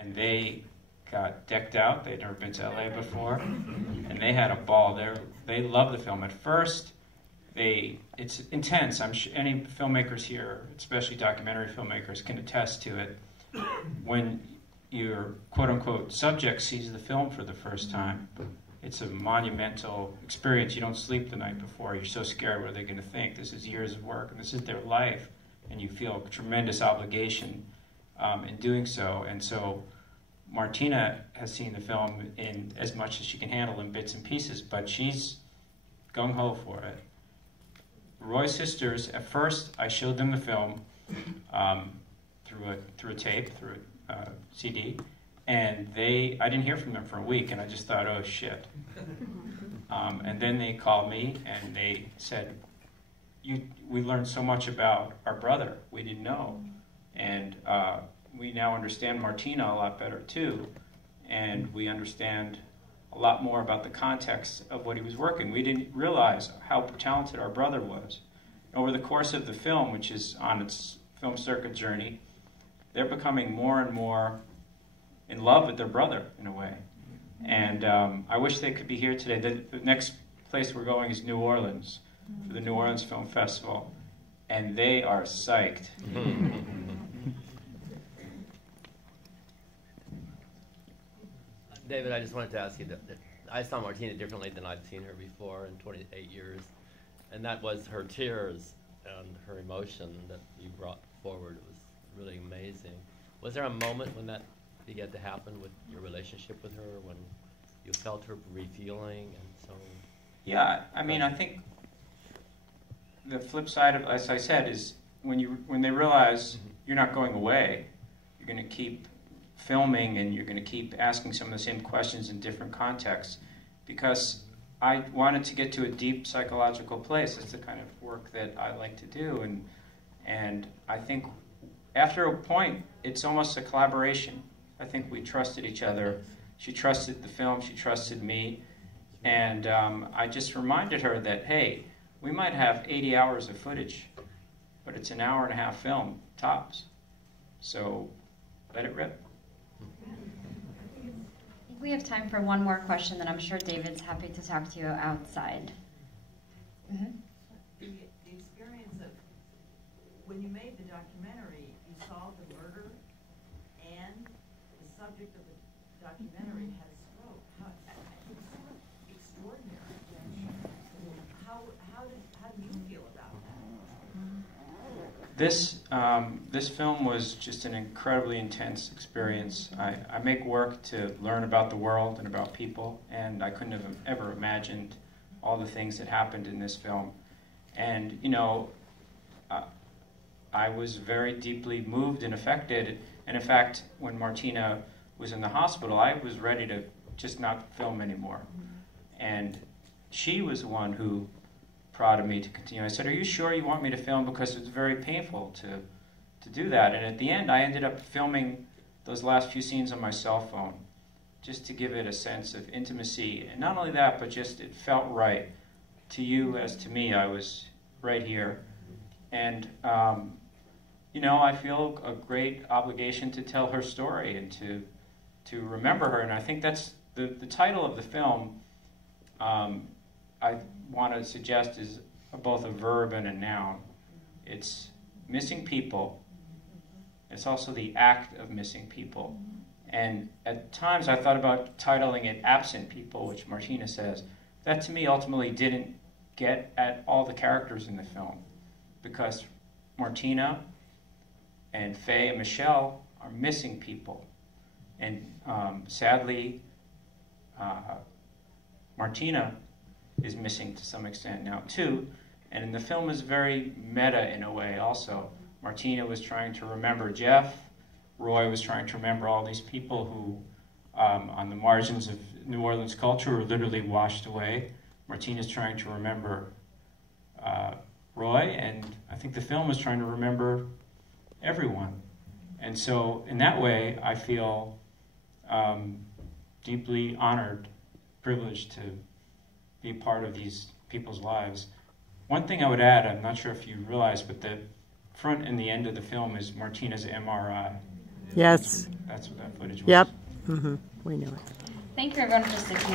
and they got decked out. They'd never been to LA before, and they had a ball. They loved the film. At first, it's intense. I'm sure any filmmakers here, especially documentary filmmakers, can attest to it. When your quote-unquote subject sees the film for the first time, it's a monumental experience. You don't sleep the night before. You're so scared, what are they going to think? This is years of work, and this is their life, and you feel tremendous obligation in doing so. And so Martina has seen the film in as much as she can handle in bits and pieces, but she's gung-ho for it. Roy's sisters, at first, I showed them the film through a tape, through a CD, and I didn't hear from them for a week, and I just thought, oh shit. And then they called me and they said, we learned so much about our brother we didn't know, and we now understand Martina a lot better too, and we understand a lot more about the context of what he was working. We didn't realize how talented our brother was. Over the course of the film, which is on its film circuit journey, they're becoming more and more in love with their brother, in a way. And I wish they could be here today. The next place we're going is New Orleans, for the New Orleans Film Festival, and they are psyched. David, I just wanted to ask you that I saw Martina differently than I'd seen her before in 28 years, and that was her tears and her emotion that you brought forward. It was really amazing. Was there a moment when that began to happen with your relationship with her, when you felt her revealing and so? Yeah, I mean, I think the flip side of, as I said, is when they realize you're not going away, you're going to keep filming and you're going to keep asking some of the same questions in different contexts, because I wanted to get to a deep psychological place. It's the kind of work that I like to do, and I think after a point it's almost a collaboration. I think we trusted each other. She trusted the film, she trusted me, and I just reminded her that, hey, we might have 80 hours of footage, but it's an hour-and-a-half film, tops. So let it rip. I think we have time for one more question, then I'm sure David's happy to talk to you outside. The experience of when you made the documentary, you saw the murder, and the subject of the documentary had a stroke. It was sort of extraordinary. How do you feel about that? This film was just an incredibly intense experience. I make work to learn about the world and about people, and I couldn't have ever imagined all the things that happened in this film. And, you know, I was very deeply moved and affected. And in fact, when Martina was in the hospital, I was ready to just not film anymore. And she was the one who prodded me to continue. I said, are you sure you want me to film? Because it's very painful to do that. And at the end, I ended up filming those last few scenes on my cell phone, just to give it a sense of intimacy. And not only that, but just it felt right to you as to me. I was right here. And, you know, I feel a great obligation to tell her story and to remember her. And I think that's the title of the film, I want to suggest, is both a verb and a noun. It's missing people. It's also the act of missing people. And at times I thought about titling it Absent People, which Martina says. That to me ultimately didn't get at all the characters in the film, because Martina and Faye and Michelle are missing people. And sadly, Martina is missing to some extent now too. And in the film is very meta in a way also. Martina was trying to remember Jeff. Roy was trying to remember all these people who, on the margins of New Orleans culture, were literally washed away. Martina's trying to remember Roy, and I think the film is trying to remember everyone. And so, in that way, I feel deeply honored, privileged to be part of these people's lives. One thing I would add, I'm not sure if you realize, but the front and the end of the film is Martina's MRI. Yes. That's what that footage was. Yep. We knew it. Thank you, everyone, for sticking